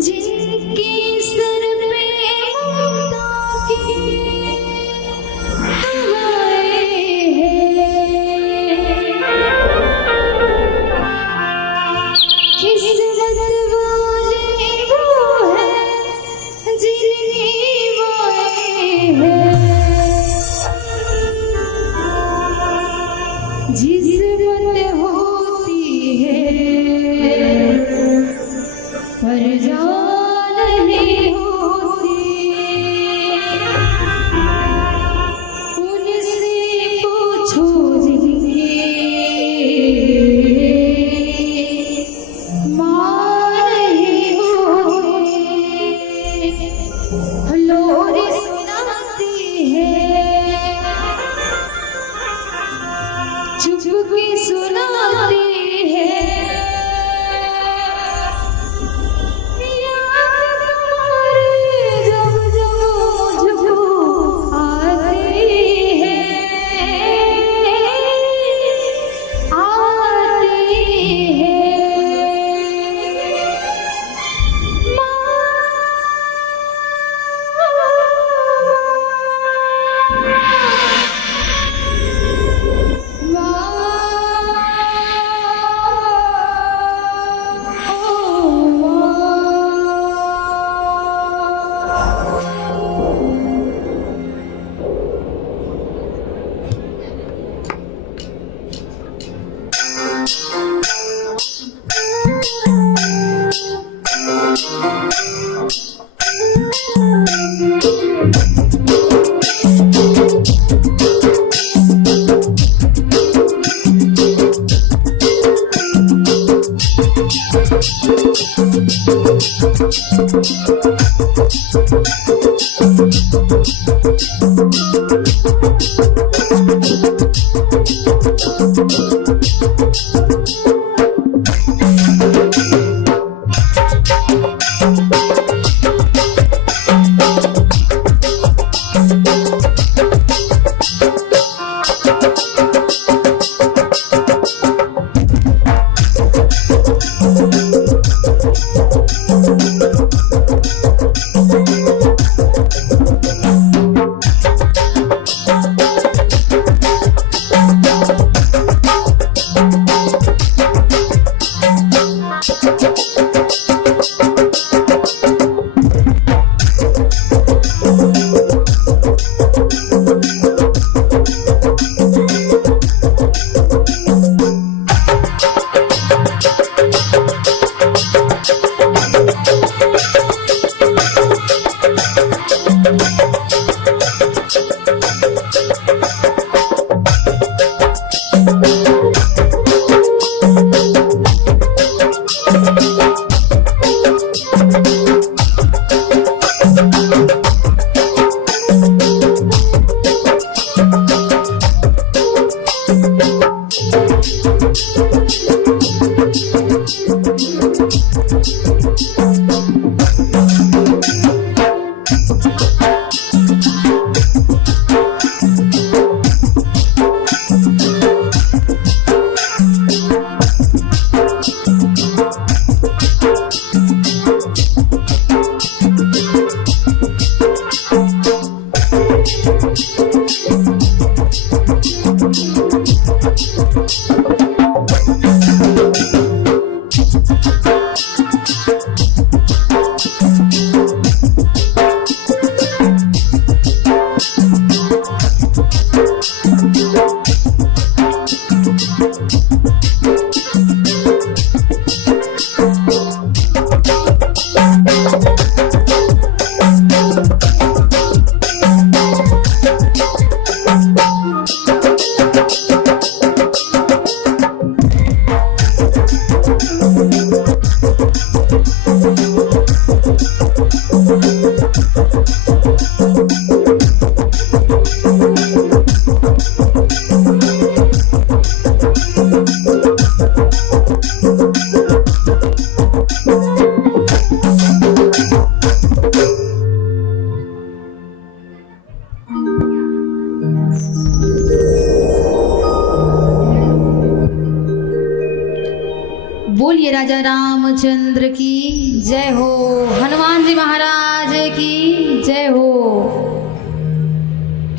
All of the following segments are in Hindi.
जिनके सर पे ममता की हवाएं हैं, किस्मत वाले वो हैं जिनकी माएं हैं। जिस्मत होती है पर जान नहीं होती, उनसे पूछो जिनके मां नहीं होती। लोरी सुनाती है, चुप के सुनाती है, बोलिए राजा रामचंद्र की। जय हो। हनुमान जी महाराज की जय हो।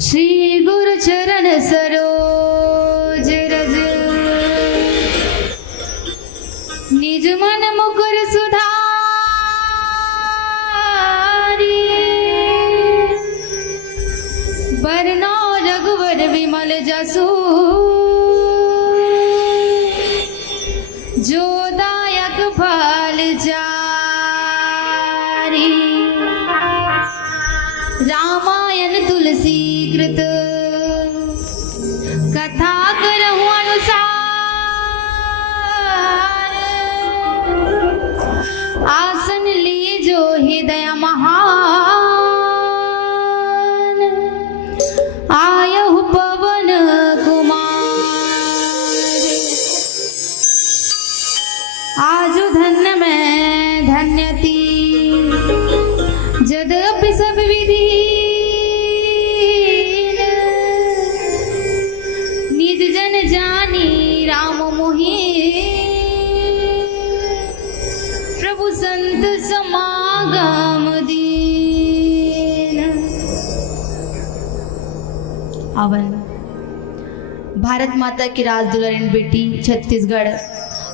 श्री गुरु चरण सरोज रज, निज मन मुकुर सुधारी, बरनौ रघुवर विमल जसु, जो दायक फल चारि। रामायण तुलसी कृत, कथा करहु अनुसार। आसन लीजो हृदय महान, आयहु पवन कुमार। आजु धन्य मैं धन्यती, जद्यपि सब विधि निज जन जानी राम मोहि। प्रभु संत समागम दीन। अवन भारत माता की राज दुलारिन बेटी छत्तीसगढ़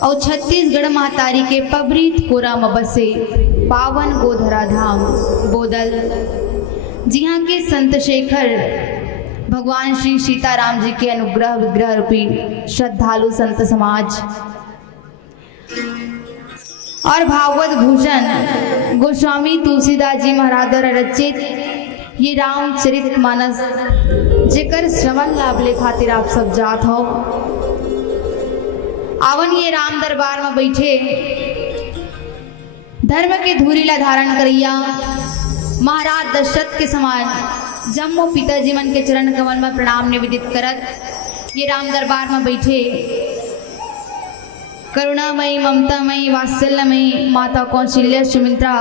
और छत्तीसगढ़ महतारी के पबरीत कोरा में बसे पावन गोधरा धाम बोदल, जहाँ के संत शेखर भगवान श्री सीताराम जी के अनुग्रह विग्रह रूपी श्रद्धालु संत समाज और भागवत भूषण गोस्वामी तुलसीदास जी महाराज द्वारा रचित ये रामचरित मानस जेकर श्रवण लाभ ले खातिर आप सब जात हो। आवन ये राम दरबार में बैठे धर्म के धूरीला धारण करैया महाराज दशरथ के समान जम्मो पिताजी मन के चरण कमल में प्रणाम निवेदित करत ये राम दरबार में बैठे करुणामयी ममतामयी वात्सल्यमयी माता कौशल्या सुमित्रा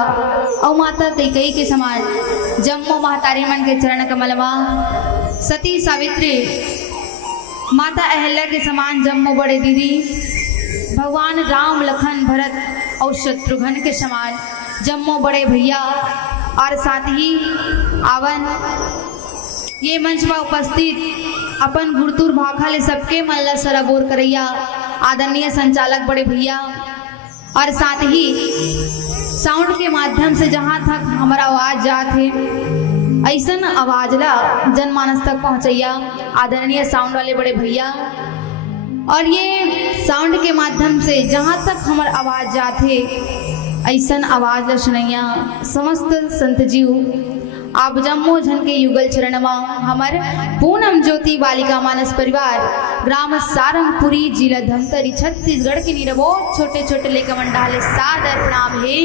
और माता कैकेयी के समान जम्मो महतारी मन के चरण कमल में सती सावित्री माता अहल्या के समान जम्मो बड़े दीदी भगवान राम लखन भरत और शत्रुघ्न के समान जम्मो बड़े भैया और साथ ही आवन ये मंच में उपस्थित अपन गुरतुर भाखा ले सबके मन ला सराबोर करैया आदरणीय संचालक बड़े भैया और साथ ही साउंड के माध्यम से जहाँ तक हमारा आवाज जात है ऐसा आवाज ला जनमानस तक पहुँचैया आदरणीय साउंड वाले बड़े भैया। और ये साउंड के माध्यम से जहाँ तक हमार आवाज जात है ऐसा आवाज ला सुनैया समस्त संत जीव आप जम्मो झन के युगल चरण में हमार पूनम ज्योति बालिका मानस परिवार ग्राम सारंगपुरी जिला धमतरी छत्तीसगढ़ के निरबोध छोटे छोटे लेकर मंडाले सादर प्रणाम है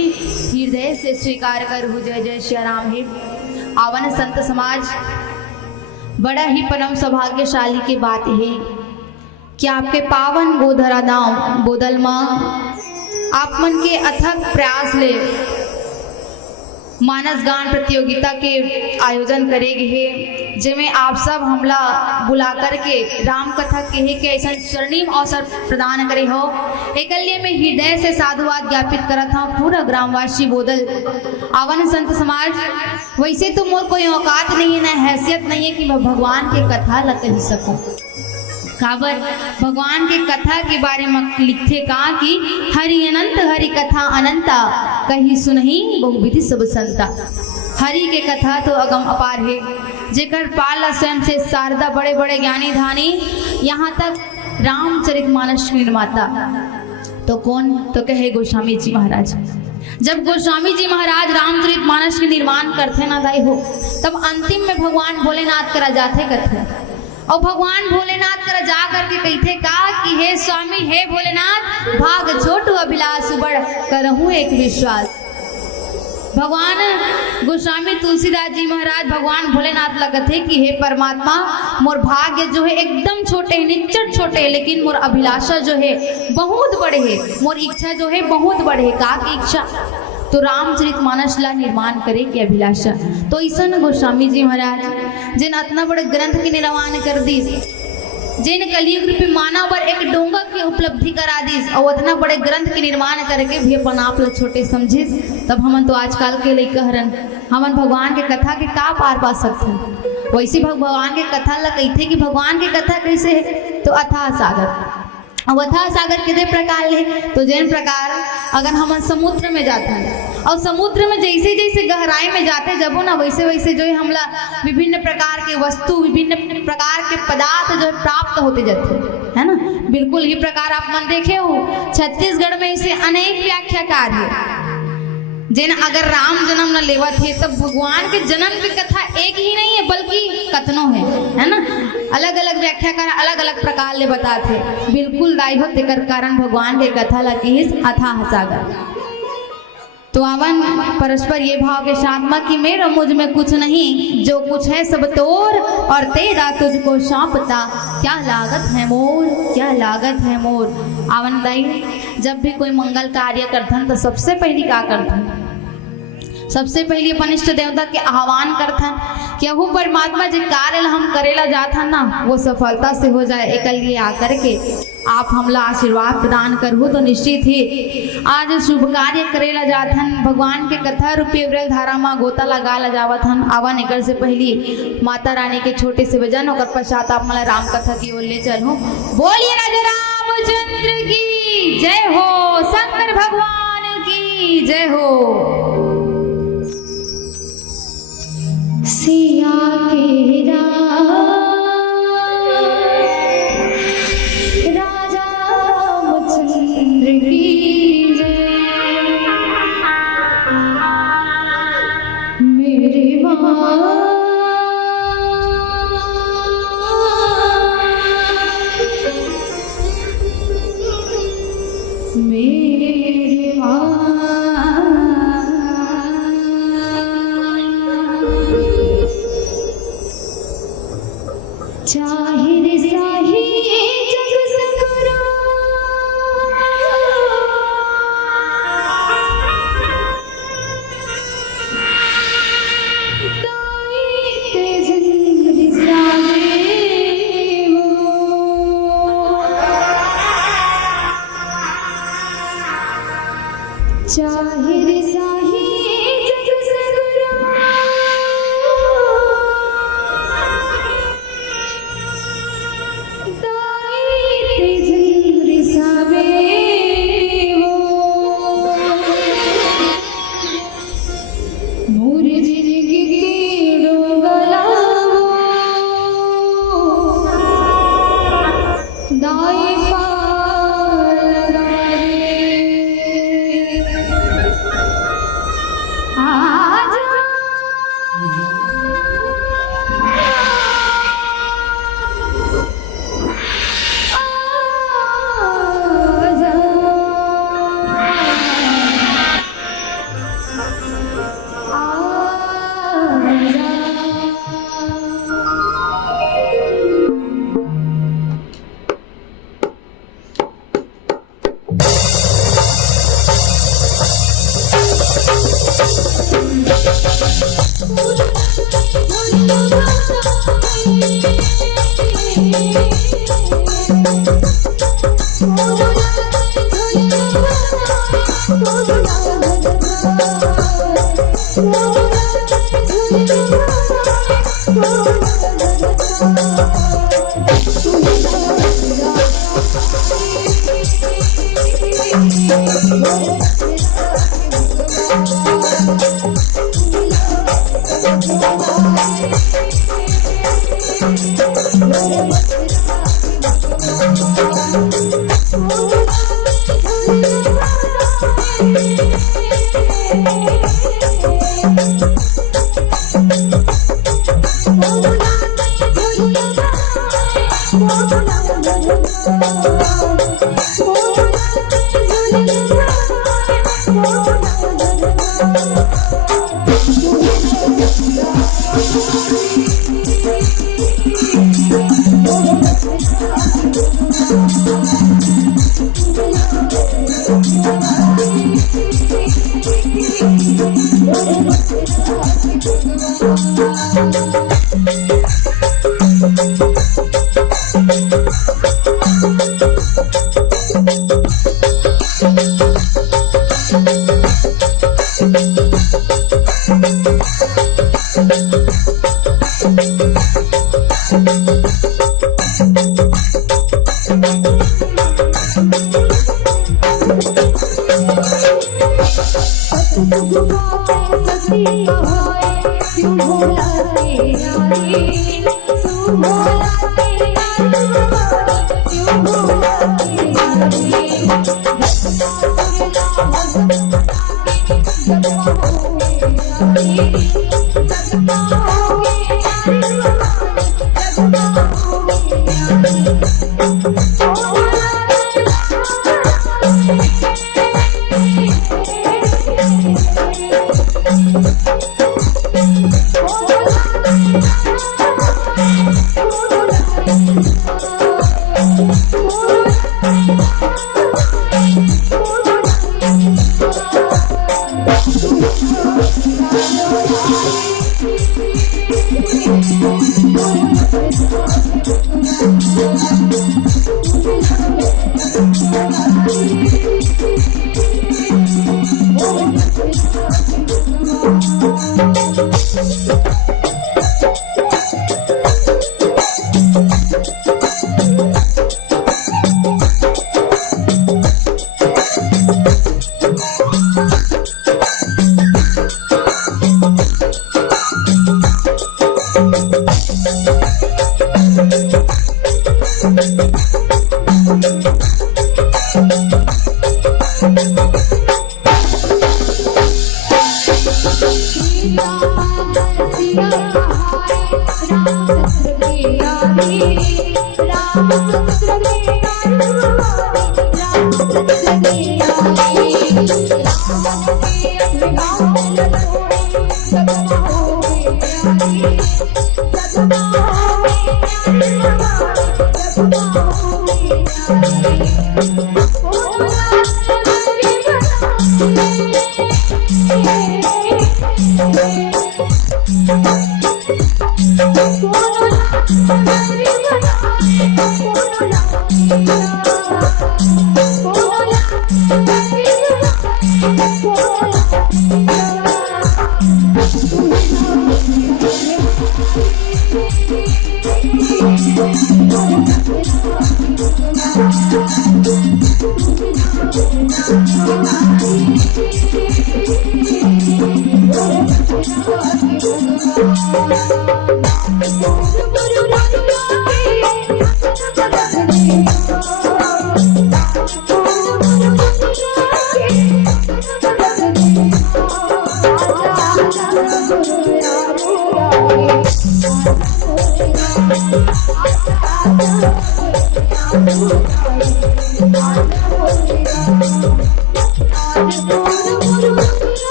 हृदय से स्वीकार कर हो जय जय श्री राम है। आवन संत समाज बड़ा ही परम सौभाग्यशाली की बात है कि आपके पावन गोधरा धाम बोदल माँ आप मन के अथक प्रयास ले मानस गान प्रतियोगिता के आयोजन करेगी है जिसमें आप सब हमला बुला करके राम कथा कहे के ऐसा स्वर्णिम अवसर प्रदान करे हो। एक लिए मैं हृदय से साधुवाद ज्ञापित करा था पूरा ग्रामवासी बोदल आवन संत समाज। वैसे तो मोर कोई औकात नहीं है ना हैसियत नहीं है कि मैं भगवान के कथा ला कही सकूं। काबर भगवान के कथा के बारे में लिखते कहा कि हरि अनंत हरि कथा अनंता कही सुनही बहुविधि सब संता। हरि के कथा तो अगम अपार है जेकर पाला स्वयं से शारदा बड़े बड़े ज्ञानी धानी यहाँ तक रामचरितमानस निर्माता तो कौन तो कहे गोस्वामी जी महाराज। जब गोस्वामी जी महाराज रामचरितमानस के निर्माण करते ना दाई हो तब अंतिम में भगवान भोलेनाथ करा जाते कथे और भगवान भोलेनाथ कर जा करके कहते का कि हे स्वामी हे भोलेनाथ भाग छोटू अभिलाष बड़ करहूँ एक विश्वास। भगवान गोस्वामी तुलसीदास जी महाराज भगवान भोलेनाथ लगते कि हे परमात्मा मोर भाग्य जो है एकदम छोटे है निच्चर छोटे है लेकिन मोर अभिलाषा जो है बहुत बड़े है मोर इच्छा जो है बहुत बड़े है का की इच्छा तो रामचरितमानस ला निर्माण करे की अभिलाषा। तो ऐसा गोस्वामी जी महाराज जिन इतना बड़े ग्रंथ के निर्माण कर दी जिन कलयुग रूपी मानव पर एक डोंगा की उपलब्धि करा दी और इतना बड़े ग्रंथ के निर्माण करके भी अपन आप लोग छोटे समझे, तब हमन तो आजकल के लिए कहरन हमन भगवान के कथा के का पार पा सकते। वैसे भगवान के कथा ला कहते कि भगवान की कथा कैसे है, तो अथाह सागर। अब अथाह सागर कितने प्रकार ले, तो जैन प्रकार अगर हम समुद्र में जाते हैं और समुद्र में जैसे जैसे गहराई में जाते जबो ना वैसे वैसे जो है हमला विभिन्न प्रकार के वस्तु, विभिन्न प्रकार के पदार्थ जो है प्राप्त होते जाते है ना। बिल्कुल ही प्रकार आप मन देखे हो, छत्तीसगढ़ में इसे अनेक व्याख्याकार है। जिन अगर राम जन्म न लेवा थे तब भगवान के जन्म की कथा एक ही नहीं है बल्कि कथनों है ना। अलग अलग व्याख्याकार अलग अलग प्रकार ले बताते। बिल्कुल दाई हो तेकर कारण भगवान के कथा ला की अथाह सागर। तो आवन परस्पर ये भाव के साथ में कि मेरा मुझ में कुछ नहीं, जो कुछ है सब तोर और तेरा तुझको सौंपता, क्या लागत है मोर, क्या लागत है मोर। आवन दाई जब भी कोई मंगल कार्य करथन तो सबसे पहली क्या करथन, सबसे पहले अपन इष्ट देवता के आह्वान करथन कि वो परमात्मा जो कार्य हम करेला जाथन ना वो सफलता से हो जाए। एक लिए आकर के आप हमला आशीर्वाद प्रदान करहु तो निश्चित ही आज शुभ कार्य करेला जाथन। भगवान के कथा रूपी व्रत धारा में गोता लगा ला जावथन। आवन एकर से पहली माता रानी के छोटे से भजन और पश्चात आप मला राम कथा की ओर ले चलूं। बोलिए राजा रामचंद्र की जय हो, शंकर भगवान की जय हो। सिया के राजा रामचंद्र की जय। मेरे माँ मेरे माँ चाहे साही जग सगरो चाहे साही जग सगरो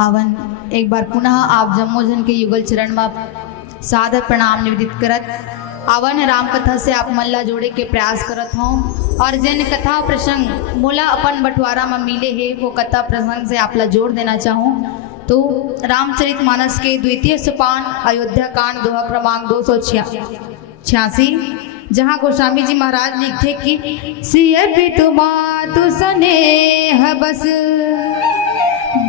आवन एक बार पुनः आप जम्मोजन के युगल चरण में सादर प्रणाम निवेदित करत आवन राम कथा से आप मल्ला जोड़े के प्रयास करत हों और जिन कथा प्रसंग मोला अपन बंटवारा में मिले है वो कथा प्रसंग से आपला जोड़ देना चाहूँ। तो रामचरितमानस के द्वितीय सोपान अयोध्या कांड दोहा क्रमांक 286 जहाँ गोस्वामी जी महाराज लिखते कि सिय पितु मातु स्नेह बस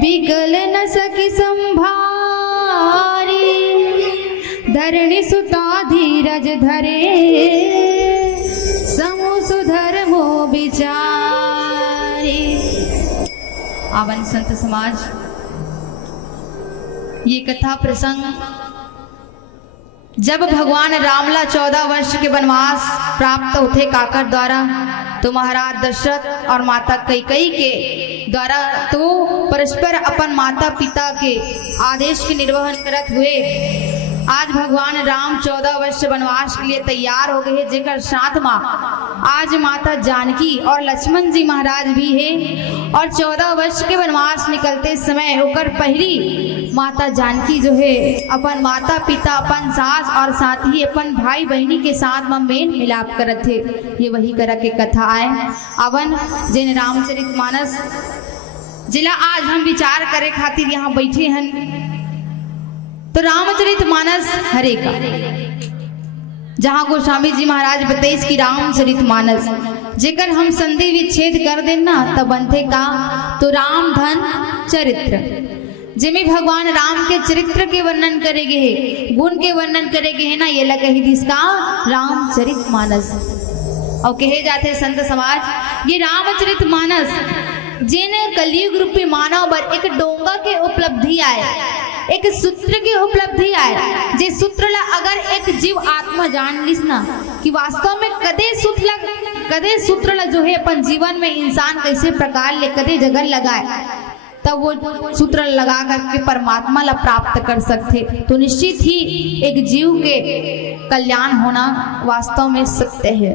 बिगल न सकी संभारी धरणी सुता धीरज धरे समु सुधर्मो विचारी। आवन संत समाज ये कथा प्रसंग जब भगवान रामला 14 वर्ष के वनवास प्राप्त होते काकर द्वारा, तो महाराज दशरथ और माता कैकेयी के द्वारा तो परस्पर अपन माता पिता के आदेश के निर्वहन करत हुए आज भगवान राम 14 वर्ष वनवास के लिए तैयार हो गए, जेकर साथ माँ आज माता जानकी और लक्ष्मण जी महाराज भी है। और 14 वर्ष के वनवास निकलते समय होकर पहली माता जानकी जो है अपन माता पिता, अपन सास और साथ ही अपन भाई बहनी के साथ में मेल मिलाप करत थे। ये वही करा के कथा आए अवन जिन रामचरितमानस जिला आज हम विचार करे खातिर यहाँ बैठे हैं। तो रामचरितमानस हरे का जहाँ गोस्वामी जी महाराज बताइस कि रामचरितमानस जेकर हम संधि विच्छेद कर देना तब बनते का, तो राम धन चरित्र जिसमें भगवान राम के चरित्र के वर्णन करेगे है, गुण के वर्णन करेगे है ना, ये लगा ही जिसका रामचरितमानस। और कहे जाते संत समाज ये रामचरितमानस जिन कलयुग रूपी मानव पर एक डोंगा के उपलब्धि आए, एक सूत्र की उपलब्धि आए, जे सूत्र ला अगर एक जीव आत्मा जान लिस ना कि वास्तव में कदे सूत्र ला जो है अपन जीवन में इंसान कैसे प्रकार ले कदे जगह लगाए, तब वो सूत्र लगा करके परमात्मा ला प्राप्त कर सकते। तो निश्चित ही एक जीव के कल्याण होना वास्तव में सत्य है।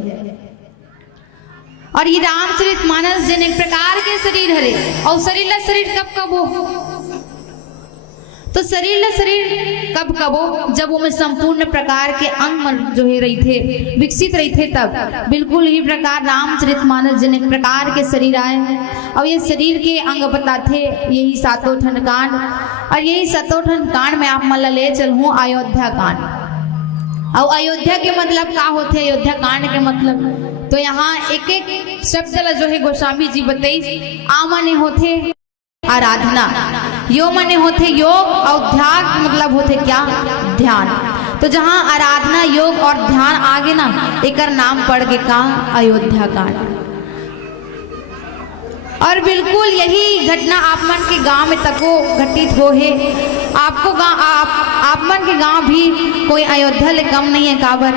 और ये रामचरितमानस जिन एक प्रकार के शरीर हरे, और शरीर कब हो, तो शरीर कब हो जब वो में संपूर्ण प्रकार के अंग जो है रही थे विकसित रही थे, तब बिल्कुल ही प्रकार रामचरितमानस जिन एक प्रकार के शरीर आए। और ये शरीर के अंग बताते यही 7 ठन कांड, और यही 7 ठन कांड में आप मला ले चलूँ अयोध्या कांड। और अयोध्या के मतलब क्या होते, अयोध्या कांड के मतलब तो यहाँ एक एक शब्द जो है गोस्वामी जी बताई। आ माने होते आराधना, यो माने होते योग, और ध्यान मतलब होते क्या, ध्यान। तो जहाँ आराधना योग और ध्यान आगे ना एकर नाम पड़ गए का अयोध्या कांड। और बिल्कुल यही घटना आप मन के गांव में तको घटित हो है। आपको आप मन के गांव भी कोई अयोध्या ले कम नहीं है। काबर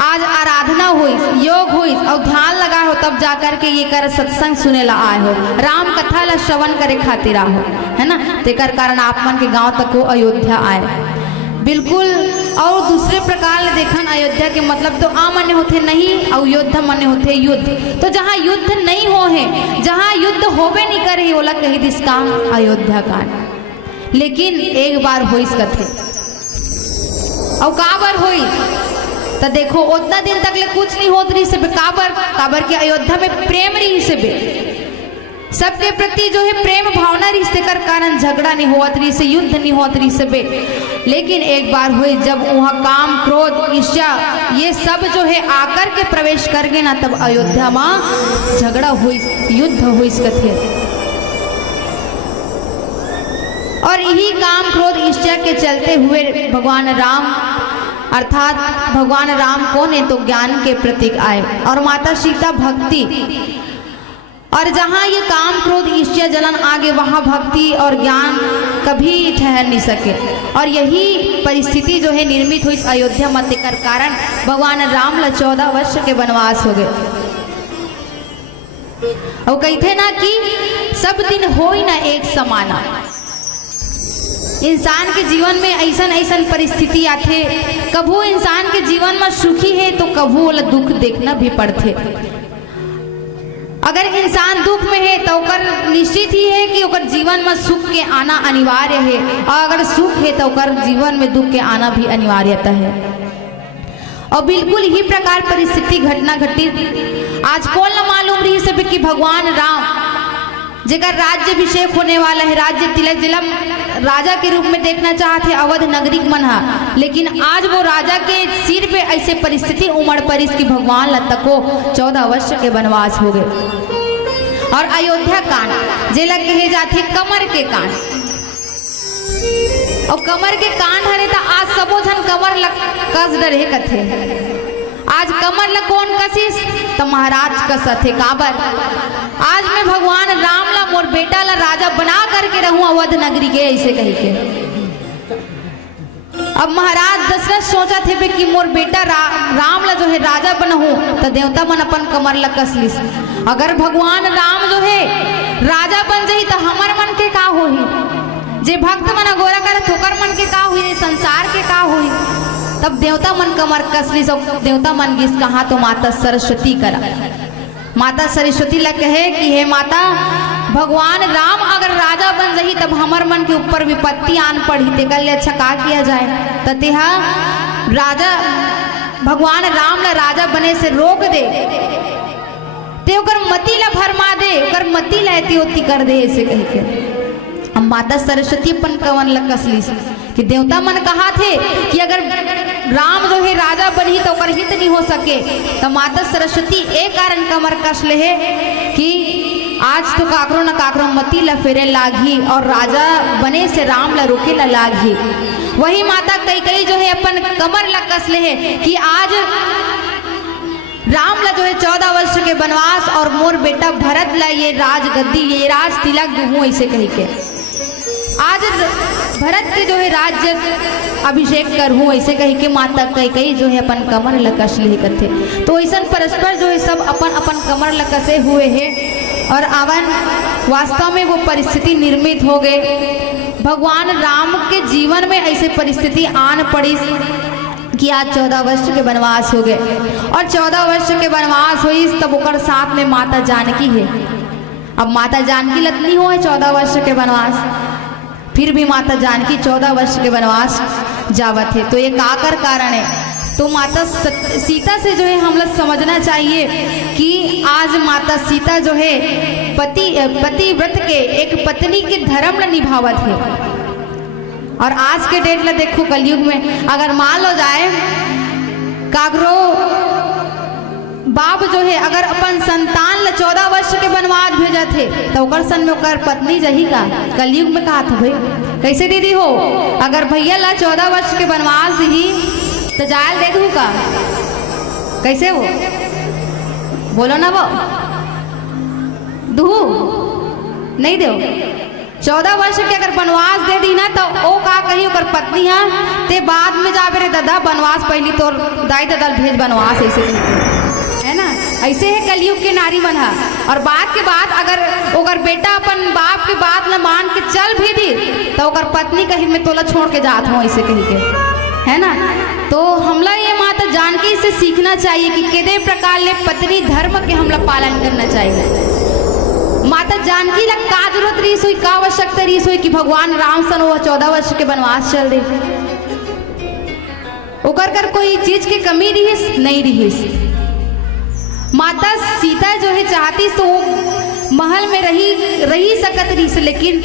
आज आराधना हुई, योग हुई और ध्यान लगा हो, तब जाकर के ये कर सत्संग सुने ला आए हो, राम कथा ला श्रवण करे खातिर आहो, है ना। तेकर कारण आप मन के गांव तक को अयोध्या आए बिल्कुल। और दूसरे प्रकार ले देखन अयोध्या के मतलब तो आ मने होते नहीं, और युद्ध मने होते युद्ध। तो जहाँ युद्ध नहीं हो है, जहाँ युद्ध होबे नहीं करे ओला कही दिसका अयोध्या कांड। लेकिन एक बार होइस कथे, और का बार होई तो देखो उतना दिन तक ले कुछ नहीं होत रही से काबर के अयोध्या में प्रेम रही से सबके प्रति जो है प्रेम भावना रिश्ते कर कारण झगड़ा नहीं हुआ रही से, युद्ध नहीं हुआ रही से लेकिन एक बार हुई जब वहाँ काम क्रोध ईर्ष्या ये सब जो है आकर के प्रवेश कर गए ना, तब अयोध्या में झगड़ा हुई, युद्ध हुई कथे। और यही काम क्रोध ईर्ष्या के चलते हुए भगवान राम अर्थात भगवान राम कौन है, तो ज्ञान के प्रतीक आए, और माता सीता भक्ति। और जहाँ ये काम क्रोध ईर्ष्या जलन आगे, वहाँ भक्ति और ज्ञान कभी ठहर नहीं सके। और यही परिस्थिति जो है निर्मित हुई अयोध्या मत कर कारण भगवान राम ला 14 वर्ष के वनवास हो गए। और कहते ना कि सब दिन हो ही ना एक समाना। इंसान के जीवन में ऐसा परिस्थिति आते, कभू इंसान के जीवन में सुखी है तो कभू दुख देखना भी पड़ते। अगर इंसान दुख में है तो ओकर निश्चित ही है कि ओकर जीवन में सुख के आना अनिवार्य है, और अगर सुख है तो ओकर जीवन में दुख के आना भी अनिवार्यता है। और बिल्कुल ही प्रकार परिस्थिति घटना घटित आज कौन न मालूम रही से कि भगवान राम जेकर राज्य अभिषेक होने वाला है, राज्य तिलक जिला राजा के रूप में देखना चाहते अवध नगरी मनहा, लेकिन आज वो राजा के सिर पे ऐसे परिस्थिति उमड़ पड़ी कि भगवान लता को 14 वर्ष के वनवास हो गए। और अयोध्या कांड जेला कहे जाते कमर के कांड, और कमर के कांड हरे तो आज सबो झन कमर लग कस डरे कथे। आज कमर ल कौन कसिस तो महाराज कसत है। काबर आज मैं भगवान राम ला मोर बेटा ला राजा बना करके रहूं अवध नगरी के, ऐसे कही के अब महाराज दशरथ सोचा थे बे कि मोर बेटा राम ला जो है राजा बनहूं तो देवता मन अपन कमर ला कसलिस। अगर भगवान राम जो है राजा बन जाही तो हमर मन के का होही, जे भक्त मन गोरा करत होकर मन के का हुई, संसार के का हुई। तब देवता मन कमर कसलिस और देवता मन गिस कहा तो माता सरस्वती करा। माता सरस्वती ला कहे कि हे माता भगवान राम अगर राजा बन जाही तब हमर मन के ऊपर विपत्ति आन पड़ी, तेकर लिए अच्छा का किया जाए। ततेहा राजा भगवान राम ला राजा बने से रोक दे, ते ओकर मति ला भरमा दे, ओकर मति ला एती ओती कर दे ऐसे कह के। अब माता सरस्वती अपन कवन ला कसलिस कि देवता मन कहा थे कि अगर राम जो है राजा बनी तो ओकर हित नहीं हो सके। तो माता सरस्वती एक कारण कमर कस ले है कि आज तो काकरो न काकरो मती ला फेरे लागी और राजा बने से राम ला रोके ला लागी। वही माता कई जो है अपन कमर ला कस ले है कि आज राम ला जो है 14 वर्ष के वनवास और मोर बेटा भरत ला ये राज गद्दी ये राज तिलक दूँ ऐसे कही के आज भरत के जो है राज्य अभिषेक करहूँ ऐसे कही के माता कई जो है अपन कमर ला कस ले करते। तो ऐसा परस्पर जो है सब अपन अपन कमर ला कसे हुए है और आवन वास्तव में वो परिस्थिति निर्मित हो गए। भगवान राम के जीवन में ऐसे परिस्थिति आन पड़ी कि आज 14 वर्ष के वनवास हो गए और 14 वर्ष के वनवास हुई तब ओकर साथ में माता जानकी है। अब माता जानकी लतनी हो है 14 वर्ष के वनवास, फिर भी माता जानकी 14 वर्ष के वनवास जावत है। तो ये काकर कारण है, तो माता सीता से जो है हम लोग समझना चाहिए कि आज माता सीता जो है पतिव्रत के एक पत्नी के धर्म ला निभावत है। और आज के डेट ला देखो कलयुग में अगर मान लो जाए काकरो बाप जो है अगर अपन संतान ला 14 वर्ष के वनवास भेजा थे तो ओकर सन में ओकर पत्नी जही का कलयुग में कहा था भाई कैसे दीदी हो, अगर भैया ला 14 वर्ष के वनवास दी तो जायल दे दूँ का, कैसे हो बोलो ना, वो दू नहीं दो 14 वर्ष के अगर वनवास दे दी ना तो ओ का कही ओकर पत्नी है ते बाद में जाबे रे दादा वनवास पहली तो दाई दादा भेज वनवास ऐसे है ना। ऐसे है कलयुग के नारी मन है। और बात के बाद अगर ओकर बेटा अपन बाप के बात न मान के चल भी दी तो ओकर पत्नी कही मैं तोला छोड़ के जात हूँ ऐसे कही के, है ना। तो हमला ये माता जानकी से सीखना चाहिए कि कितने प्रकार ले पत्नी धर्म के हमला पालन करना चाहिए। माता जानकी ला का जरूरत रही सोई का आवश्यकता रही सोई कि भगवान राम सन वो 14 वर्ष के वनवास चल दे, ओकर कर कोई चीज के कमी रही नहीं रही। माता सीता जो है चाहती तो वो महल में रही सकत रही, लेकिन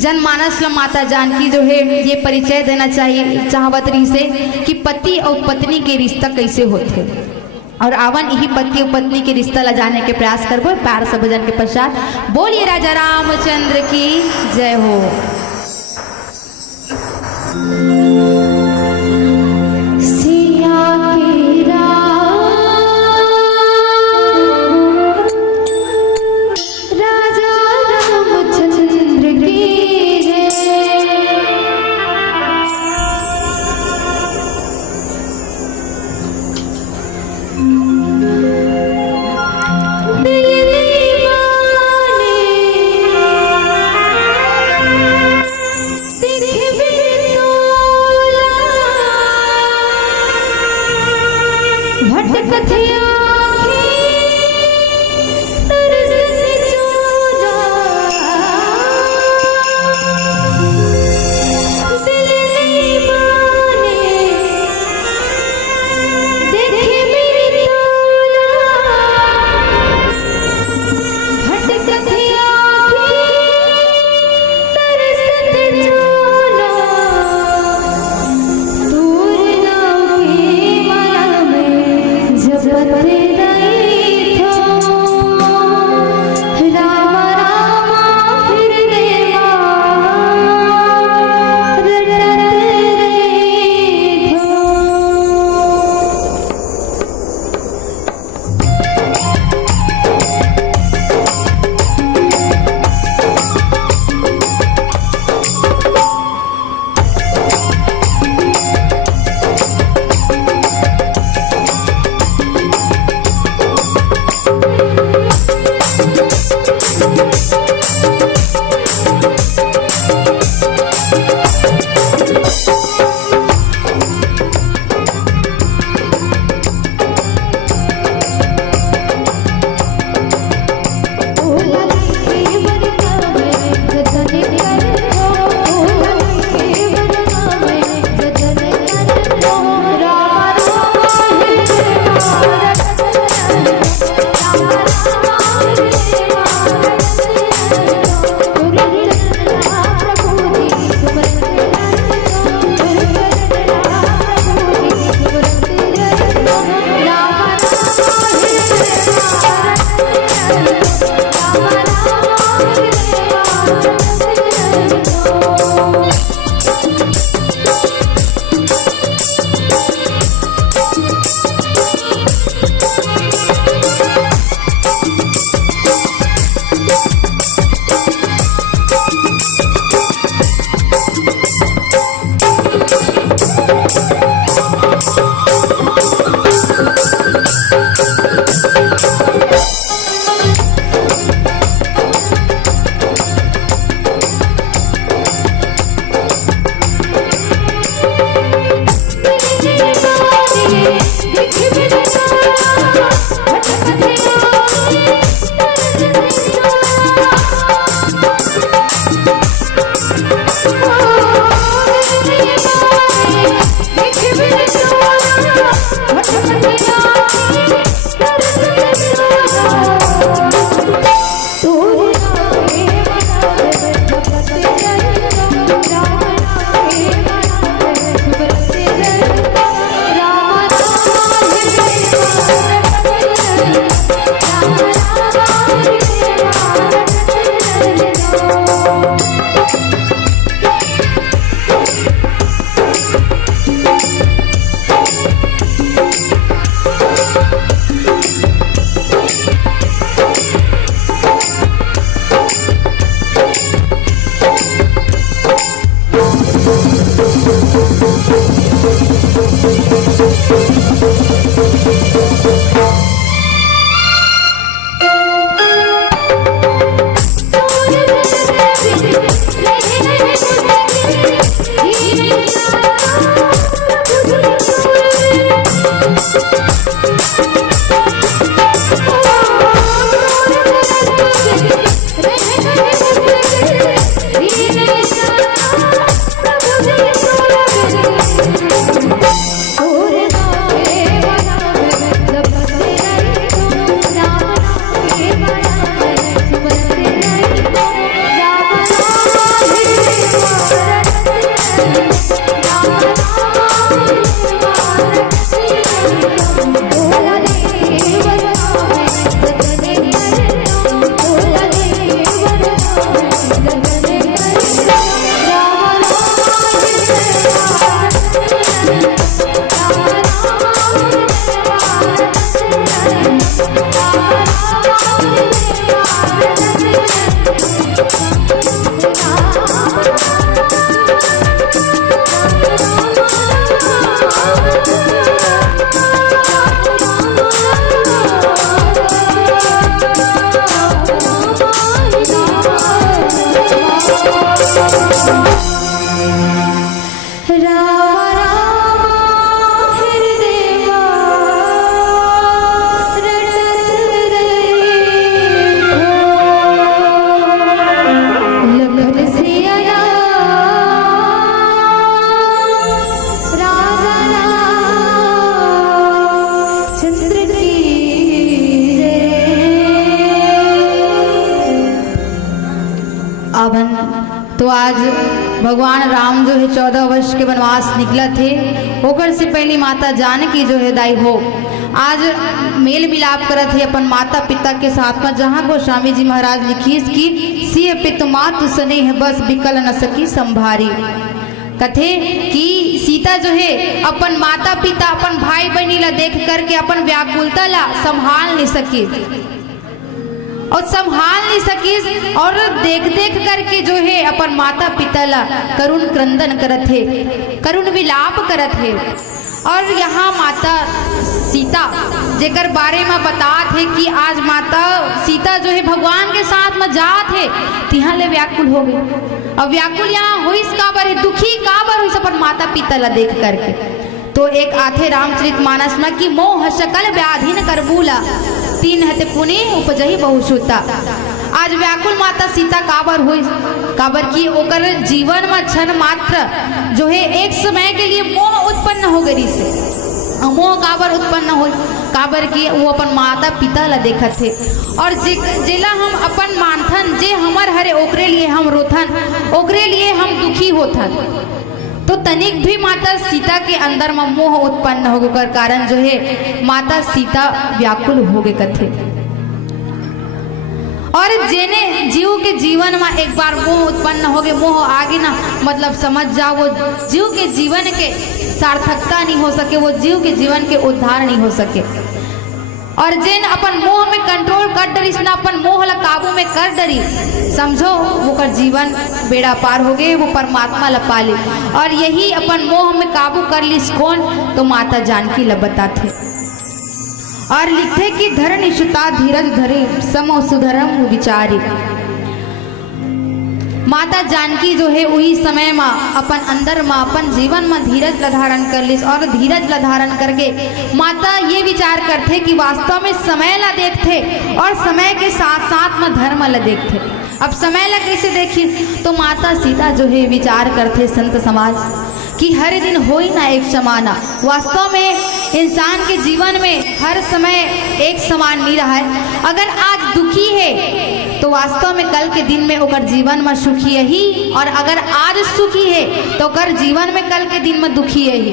जनमानस ला माता जानकी जो है ये परिचय देना चाहिए चाहवत रही से कि पति और पत्नी के रिश्ता कैसे होते। और आवन यही पति और पत्नी के रिश्ता ला जाने के प्रयास करबो। प्यार से भजन के पश्चात बोलिए राजा रामचंद्र की जय हो। दिख भी तो तो आज भगवान राम जो है 14 वर्ष के वनवास निकला थे, होकर से पहली माता जानकी जो है दाई हो आज मेल मिलाप करत है अपन माता पिता के साथ में, जहाँ को स्वामी जी महाराज लिखीस की सिय पित मातु सने है बस बिकल न सकी संभारी। कथे कि सीता जो है अपन माता पिता अपन भाई बहनी ला देख करके अपन व्याकुलता ला संभाल नहीं सकी और देख देख करके जो है अपन माता पिता ला करुण क्रंदन करत है, करुण विलाप करत है। और यहाँ माता सीता जेकर बारे में बतात है कि आज माता सीता जो है भगवान के साथ में जात है, तिहाँ ले व्याकुल हो गए। अब व्याकुल यहाँ हुई काबर है, दुखी काबर हुई अपन माता पिता ला देख करके। तो एक आथे रामचरित मानस में कि मोह सकल व्याधीन करबूला, तीन हते पुनि उपजही बहुसुता। आज व्याकुल माता सीता काबर हुई, काबर की ओकर जीवन में क्षण मात्र जो है एक समय के लिए मोह उत्पन्न हो गई से। मोह काबर उत्पन्न हो, काबर की वो अपन माता पिता ला देखत थे और जेला हम अपन मानथन जे हमर हरे ओकरे लिए हम रोथन, ओकरे लिए हम दुखी होथन। तो तनिक भी माता सीता के अंदर में मोह उत्पन्न हो कर कारण जो है माता सीता व्याकुल हो गए कथे। और जेने जीव के जीवन में एक बार मोह उत्पन्न हो गए, मोह आगे ना मतलब समझ जाओ वो जीव के जीवन के सार्थकता नहीं हो सके, वो जीव के जीवन के उद्धार नहीं हो सके। और जेन अपन मोह में कंट्रोल कर डरी, ना अपन मोह ला काबू में कर डरी, समझो वो कर जीवन बेड़ा पार हो गए, वो परमात्मा ला पाली। और यही अपन मोह में काबू कर ली कौन, तो माता जानकी ला बताते और लिखे कि धरणी सुता धीरज धरे समो सुधरम विचारी। माता जानकी जो है वही समय में अपन अंदर में अपन जीवन में धीरज ला धारण कर ली और धीरज ला धारण करके माता ये विचार करते कि वास्तव में समय ला देखते और समय के साथ साथ में धर्म ला देखते। अब समय ला कैसे देखी, तो माता सीता जो है विचार करते संत समाज कि हर दिन हो ही ना एक समाना। वास्तव में इंसान के जीवन में हर समय एक समान नहीं रहा है। अगर आज दुखी है तो वास्तव में कल के दिन में ओकर जीवन में सुखी ही, और अगर आज सुखी है तो ओकर जीवन में कल के दिन में दुखी ही।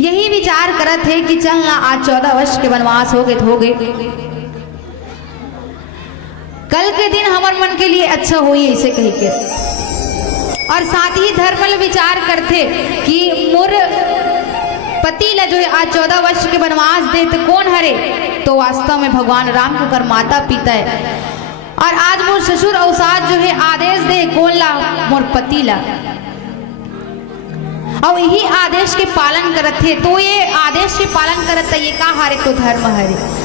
यही विचार करत है कि चल ना आज 14 वर्ष के वनवास हो गए, कल के दिन हमार मन के लिए अच्छा हो इसे कह के। और साथ ही धर्मल विचार करते कि मोर पति ला जो है आज 14 वर्ष के वनवास दे तो कौन हरे, तो वास्तव में भगवान राम को कर माता पिता है। और आज मोर ससुर और सास जो है आदेश दे कौन ला, मोर पति ला, और यही आदेश के पालन करत थे। तो ये आदेश के पालन करत ये का हरे, तो धर्म हरे।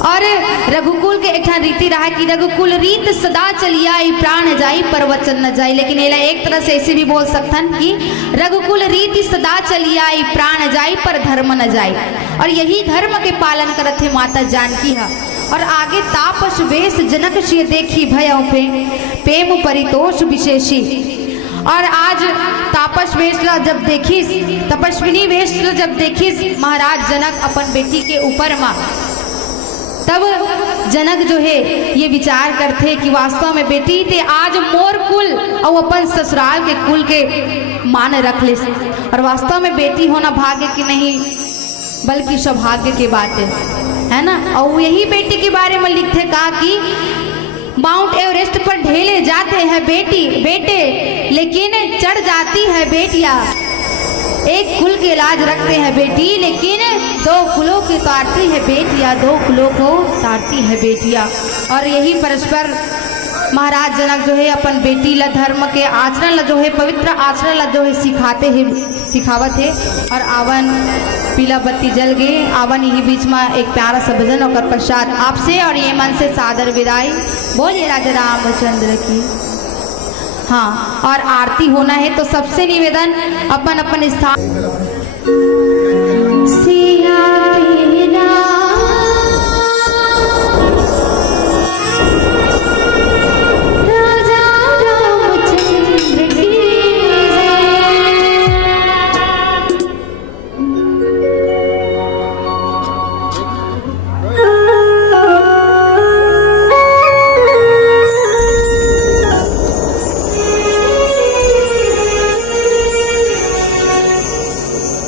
और रघुकुल के एक रीति रहा कि रघुकुल रीत सदा चलियाई प्राण जाई पर वचन न जाई। लेकिन एला एक तरह से ऐसे भी बोल सकथन कि रघुकुल रीति सदा चलियाई प्राण जाई पर धर्म न जाई। और यही धर्म के पालन करत थे माता जानकी है। और आगे तापस वेश जनक से देखी भय प्रेम परितोष विशेषी। और आज तापस वेश ला जब देखिस, तपस्विनी वेश ला जब देखिस महाराज जनक अपन बेटी के ऊपर माँ, तब जनक जो है ये विचार करते कि वास्तव में बेटी ते आज मोर कुल और अपन ससुराल के कुल के मान रख ले। और वास्तव में बेटी होना भाग्य की नहीं बल्कि सौभाग्य की बात है ना। और यही बेटी के बारे में लिखते कहा कि माउंट एवरेस्ट पर ढेले जाते हैं बेटे लेकिन चढ़ जाती है बेटियां। एक कुल के इलाज रखते हैं बेटी लेकिन 2 कुलों की तारती है बेटियां, 2 कुलों को तारती है बेटियां। और यही परस्पर महाराज जनक जो है अपन बेटी ला धर्म के आचरण ला जो है पवित्र आचरण ला जो है सिखावत है। और आवन पीला बत्ती जल गए, आवन यही बीच में एक प्यारा सा भजन और पश्चात आपसे और ये मन से सादर विदाई। बोलिए राजा रामचंद्र की। हाँ, और आरती होना है तो सबसे निवेदन अपन अपन स्थान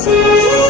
Thank you.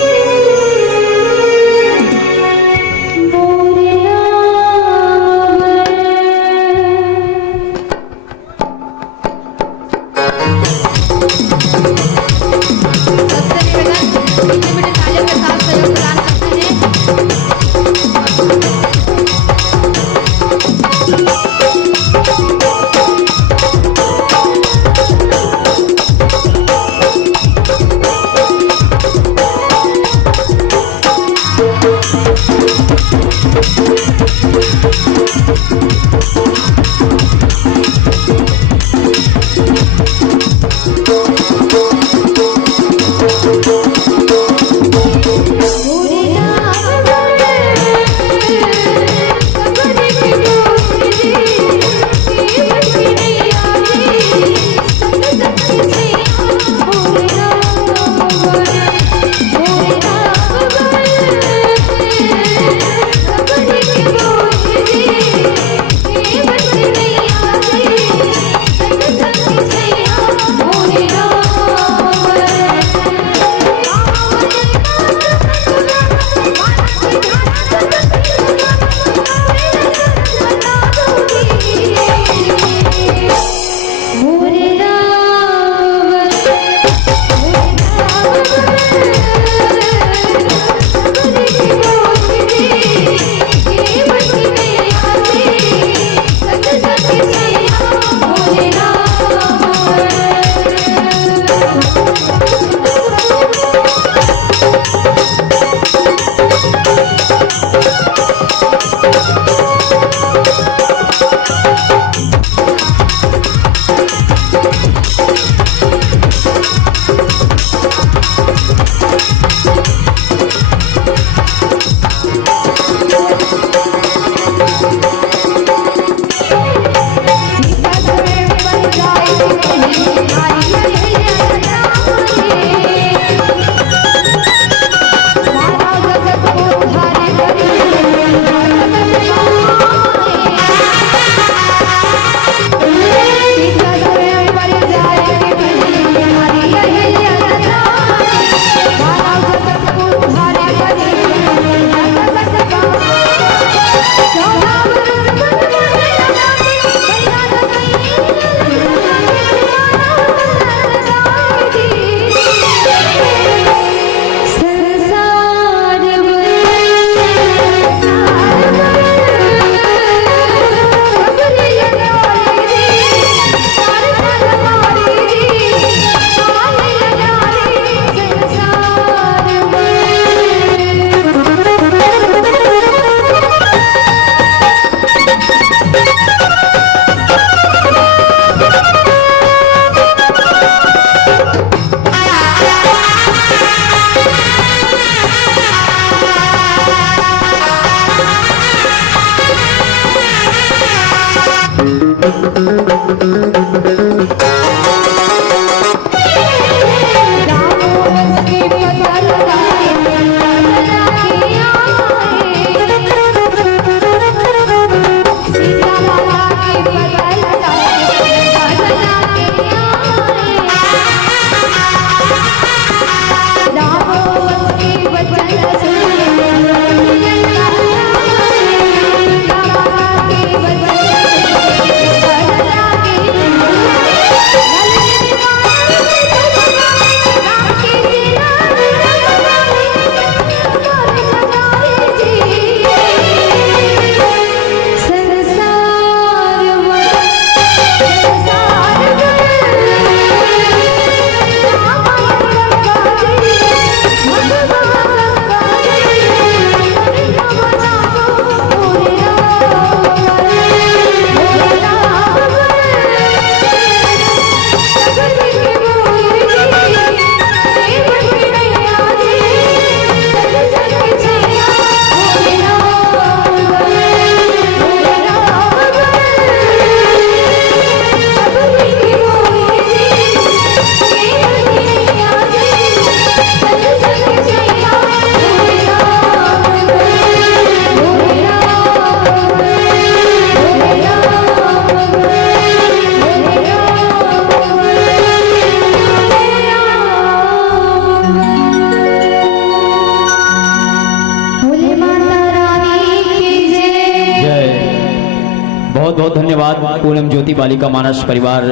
बहुत बहुत धन्यवाद पूनम ज्योति बालिका मानस परिवार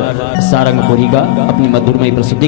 सारंगपुरी का अपनी मधुरमयी प्रस्तुति के